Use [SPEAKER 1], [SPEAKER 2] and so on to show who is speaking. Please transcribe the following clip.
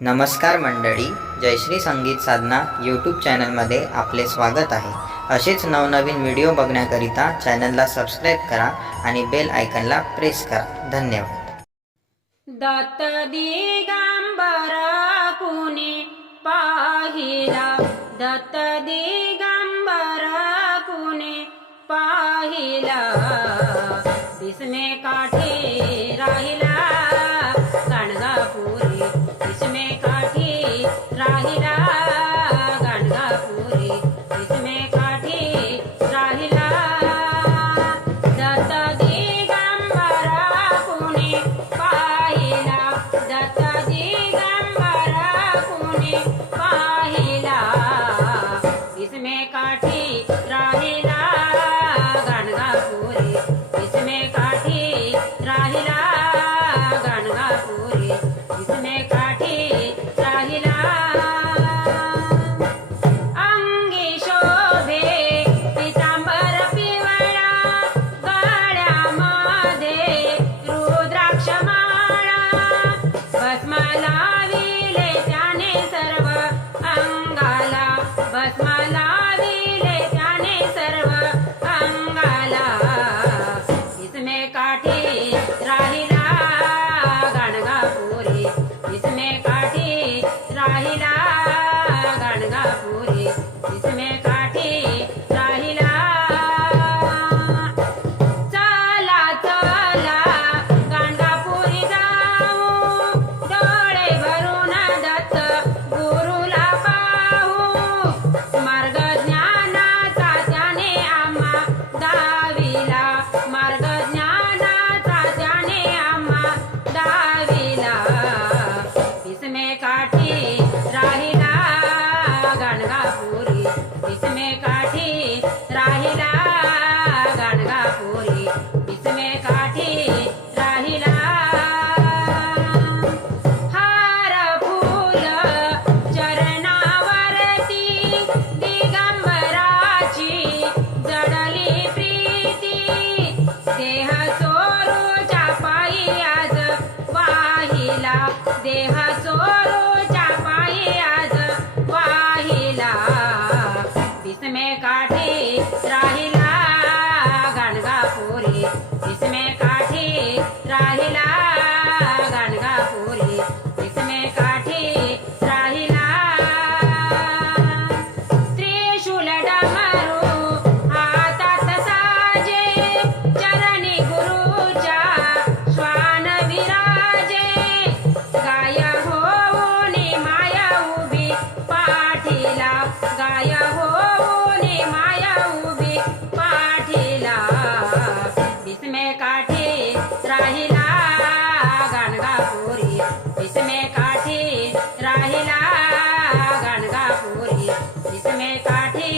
[SPEAKER 1] नमस्कार मंडळी जयश्री संगीत साधना यूट्यूब चॅनलमध्ये आपले स्वागत आहे. असेच नवनवीन व्हिडिओ बघण्याकरिता चॅनलला सबस्क्राईब करा आणि बेल आयकनला प्रेस करा. धन्यवाद.
[SPEAKER 2] दत्त दिगंबरा कुणी पाहिला? दत्त दिगंबरा कुणी पाहिला? दिसणे इसमें काठी राहिला इसमे काठी राहिला गाणगापुरी. इसमे काठी राहिला गाणगापुरी. इसमे काठी राहिला. हार फूल चरणावरती दिगंबराची जडली प्रीती. देह चोरूच्या पायी आज वाहिला. देह चोरूच्या इसमें काठी